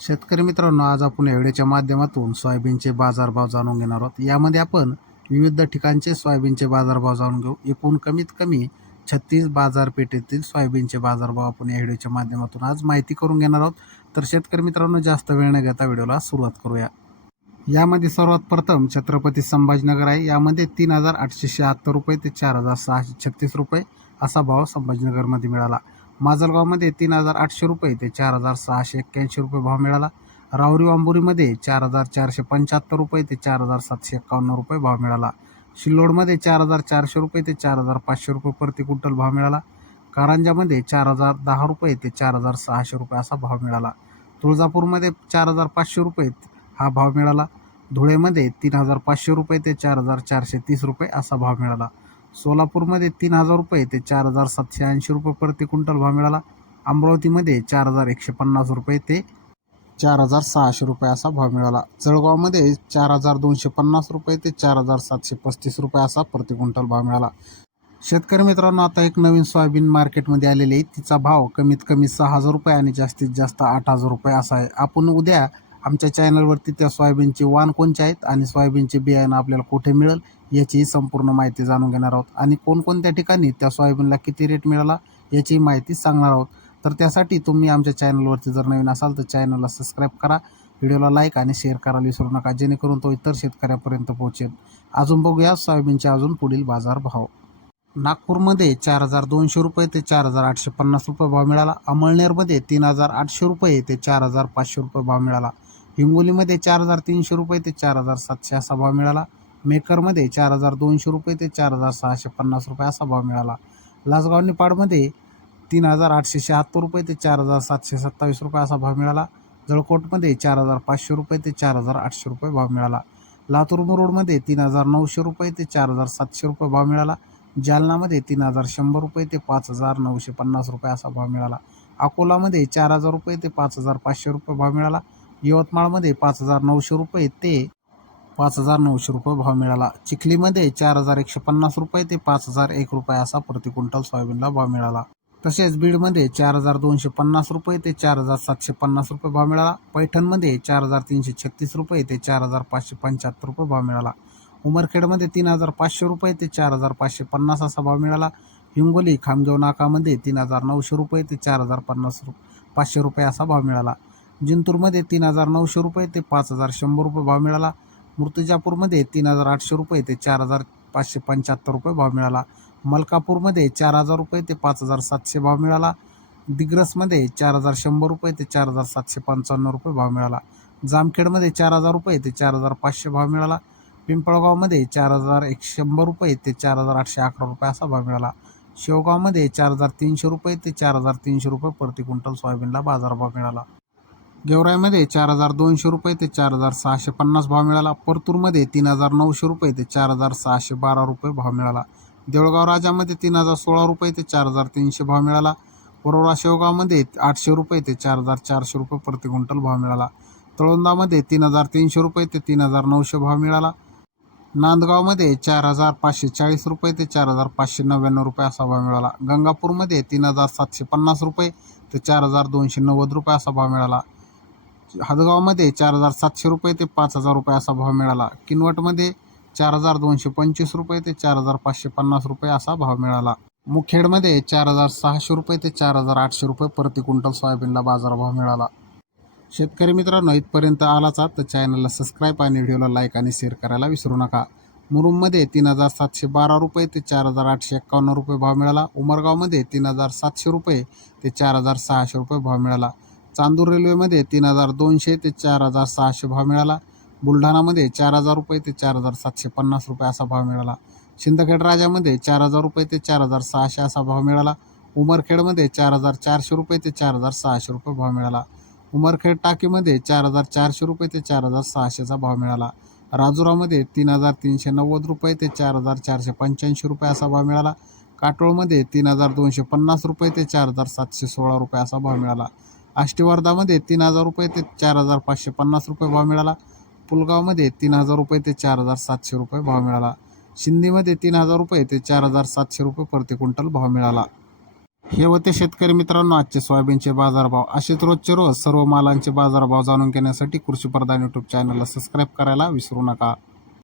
शेतकरी मित्रांनो आज आपण एवढ्याच्या माध्यमातून सोयाबीनचे बाजारभाव जाणून घेणार आहोत. यामध्ये आपण विविध ठिकाणचे सोयाबीनचे बाजारभाव जाणून घेऊ. एकूण कमीत कमी छत्तीस बाजारपेठेतील सोयाबीनचे बाजारभाव आपण या व्हिडिओच्या माध्यमातून आज माहिती करून घेणार आहोत. तर शेतकरी मित्रांनो जास्त वेळ न घेता व्हिडिओला सुरुवात करूया. यामध्ये सर्वात प्रथम छत्रपती संभाजीनगर आहे. यामध्ये तीन हजार आठशे शहात्तर रुपये ते चार हजार सहाशे छत्तीस रुपये असा भाव संभाजीनगरमध्ये मिळाला. माजलगावमध्ये तीन हजार आठशे रुपये ते चार हजार सहाशे एक्क्याऐंशी रुपये भाव मिळाला. रावरी वांबुरीमध्ये चार हजार चारशे पंच्याहत्तर रुपये ते चार हजार सातशे एक्कावन्न रुपये भाव मिळाला. शिल्लोडमध्ये चार हजार चारशे रुपये ते चार हजार पाचशे रुपये प्रति क्विंटल भाव मिळाला. कारंजामध्ये चार हजार दहा रुपये ते चार हजार सहाशे रुपये असा भाव मिळाला. तुळजापूरमध्ये चार हजार पाचशे रुपये हा भाव मिळाला. धुळेमध्ये तीन हजार पाचशे रुपये ते चार हजार चारशे तीस रुपये असा भाव मिळाला. सोलापूरमध्ये तीन हजार रुपये ते चार हजार सातशे ऐंशी रुपये प्रति क्विंटल भाव मिळाला. अमरावतीमध्ये चार हजार एकशे पन्नास रुपये ते चार हजार सहाशे रुपये असा भाव मिळाला. जळगावमध्ये चार हजार दोनशे पन्नास रुपये ते चार हजार सातशे पस्तीस रुपये असा प्रति क्विंटल भाव मिळाला. शेतकरी मित्रांनो आता एक नवीन सोयाबीन मार्केटमध्ये आलेली आहे. तिचा भाव कमीत कमी सहा हजार रुपये आणि जास्तीत जास्त आठ हजार रुपये असा आहे. आपण उद्या आमच्या चॅनलवरती त्या सोयाबीनचे वाण कोणचे आहेत आणि सोयाबीनचे बियाणं आपल्याला कुठे मिळेल याची संपूर्ण माहिती जाणून घेणार आहोत. आणि कोणकोणत्या ठिकाणी त्या सोयाबीनला किती रेट मिळाला याची माहिती सांगणार आहोत. तर त्यासाठी तुम्ही आमच्या चॅनलवरती जर नवीन असाल तर चॅनलला सबस्क्राईब करा. व्हिडिओला लाईक आणि शेअर करायला विसरू नका जेणेकरून तो इतर शेतकऱ्यापर्यंत पोहोचेल. अजून बघूया सोयाबीनचे अजून पुढील बाजार भाव. नागपूरमध्ये चार हजार दोनशे रुपये ते चार हजार आठशे पन्नास रुपये भाव मिळाला. अमळनेरमध्ये तीन हजार आठशे रुपये ते चार हजार पाचशे रुपये भाव मिळाला. हिंगोलीमध्ये चार हजार तीनशे रुपये ते चार हजार सातशे असा भाव मिळाला. मेकरमध्ये चार हजार दोनशे रुपये ते चार हजार सहाशे पन्नास रुपये असा भाव मिळाला. लासगाव निपाडमध्ये तीन हजार आठशे शहात्तर रुपये ते चार हजार सातशे सत्तावीस रुपये असा भाव मिळाला. जळकोटमध्ये चार हजार पाचशे रुपये ते चार हजार आठशे रुपये भाव मिळाला. लातूर मुरुडमध्ये तीन हजार नऊशे रुपये ते चार हजार सातशे रुपये भाव मिळाला. जालनामध्ये तीन हजार शंभर रुपये ते पाच हजार नऊशे पन्नास रुपये असा भाव मिळाला. अकोलामध्ये चार हजार रुपये ते पाच हजार पाचशे रुपये भाव मिळाला. यवतमाळमध्ये पाच हजार नऊशे रुपये ते पाच हजार नऊशे रुपये भाव मिळाला. चिखलीमध्ये चार हजार एकशे पन्नास रुपये ते पाच हजार एक रुपये असा प्रति क्विंटल सोयाबीनला भाव मिळाला. तसेच बीडमध्ये चार हजार दोनशे पन्नास रुपये ते चार हजार सातशे पन्नास रुपये भाव मिळाला. पैठणमध्ये चार हजार तीनशे छत्तीस रुपये ते चार हजार पाचशे पंच्याहत्तर रुपये भाव मिळाला. उमरखेडमध्ये तीन हजार पाचशे रुपये ते चार हजार पाचशे पन्नास असा भाव मिळाला. हिंगोली खामगाव नाकामध्ये तीन हजार नऊशे रुपये ते चार हजार पन्नास रु पाचशे रुपये असा भाव मिळाला. जिंतूरमध्ये तीन हजार नऊशे रुपये ते पाच हजार शंभर रुपये भाव मिळाला. मूर्तिजापूरमध्ये तीन हजार आठशे रुपये ते चार हजार पाचशे पंच्याहत्तर रुपये भाव मिळाला मलकापूरमध्ये चार हजार रुपये ते पाच हजार सातशे भाव मिळाला दिग्रसमध्ये चार हजार शंभर रुपये ते चार हजार सातशे पंचावन्न रुपये भाव मिळाला जामखेडमध्ये चार हजार रुपये ते चार हजार पाचशे भाव मिळाला पिंपळगावमध्ये चार हजार एक शंभर रुपये ते चार हजार आठशे अकरा रुपये असा भाव मिळाला शेवगावमध्ये चार हजार तीनशे रुपये ते चार हजार तीनशे रुपये प्रति क्विंटल सोयाबीनला बाजारभाव मिळाला गेवराईमध्ये चार हजार दोनशे रुपये ते चार हजार सहाशे पन्नास भाव मिळाला. परतूरमध्ये तीन हजार नऊशे रुपये ते चार हजार सहाशे बारा रुपये भाव मिळाला. देवळगाव राजामध्ये तीन हजार सोळा रुपये ते चार हजार तीनशे भाव मिळाला. वरोरा शेवगावमध्ये आठशे रुपये ते चार हजार चारशे रुपये प्रति क्विंटल भाव मिळाला. तळोंदामध्ये तीन हजार तीनशे रुपये ते तीन हजार नऊशे भाव मिळाला. नांदगावमध्ये चार हजार पाचशे चाळीस रुपये ते चार हजार पाचशे नव्याण्णव रुपये असा भाव मिळाला. गंगापूरमध्ये तीन हजार सातशे पन्नास रुपये ते चार हजार दोनशे नव्वद रुपये असा भाव मिळाला. हदगावमध्ये चार हजार सातशे रुपये ते पाच हजार रुपये असा भाव मिळाला. किनवटमध्ये चार हजार दोनशे पंचवीस रुपये ते चार हजार पाचशे पन्नास रुपये असा भाव मिळाला. मुखेडमध्ये चार हजार सहाशे रुपये ते चार हजार आठशे रुपये प्रति क्विंटल सोयाबीनला बाजारभाव मिळाला. शेतकरी मित्रांनो इथपर्यंत आलाच तर चॅनलला सबस्क्राईब आणि व्हिडिओला लाईक आणि शेअर करायला विसरू नका. मुरुममध्ये तीन हजार सातशे बारा रुपये ते चार हजार आठशे एक्कावन्न रुपये भाव मिळाला. उमरगावमध्ये तीन हजार सातशे रुपये ते चार हजार सहाशे रुपये भाव मिळाला. चांदूर रेल्वेमध्ये तीन हजार दोनशे ते चार हजार सहाशे भाव मिळाला बुलढाणामध्ये चार हजार रुपये ते चार हजार सातशे पन्नास रुपये असा भाव मिळाला सिंदखेड राजामध्ये चार हजार रुपये ते चार हजार सहाशे असा भाव मिळाला उमरखेडमध्ये चार हजार चारशे रुपये ते चार हजार सहाशे रुपये भाव मिळाला उमरखेड टाकीमध्ये चार हजार चारशे रुपये ते चार हजार सहाशेचा भाव मिळाला राजुरामध्ये तीन हजार तीनशे नव्वद रुपये ते चार हजार चारशे पंच्याऐंशी रुपये असा भाव मिळाला काटोळमध्ये तीन हजार दोनशे पन्नास रुपये ते चार हजार सातशे सोळा रुपये असा भाव मिळाला आष्टीवर्धामध्ये तीन हजार रुपये ते चार हजार पाचशे पन्नास रुपये भाव मिळाला. पुलगावमध्ये तीन हजार रुपये ते चार हजार सातशे रुपये भाव मिळाला. शिंदीमध्ये तीन हजार रुपये ते चार हजार सातशे रुपये प्रति क्विंटल भाव मिळाला. हे होते शेतकरी मित्रांनो आजचे सोयाबीनचे बाजारभाव. असेच रोजचे रोज सर्व मालांचे बाजारभाव जाणून घेण्यासाठी कृषीप्रधान यूट्यूब चॅनलला सबस्क्राईब करायला विसरू नका.